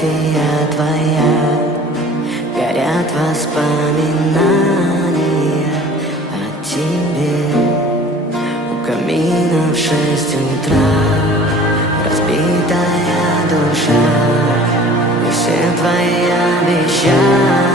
фотография твоя, горят воспоминания о тебе. У камина в 6 утра разбитая душа, и все твои обещания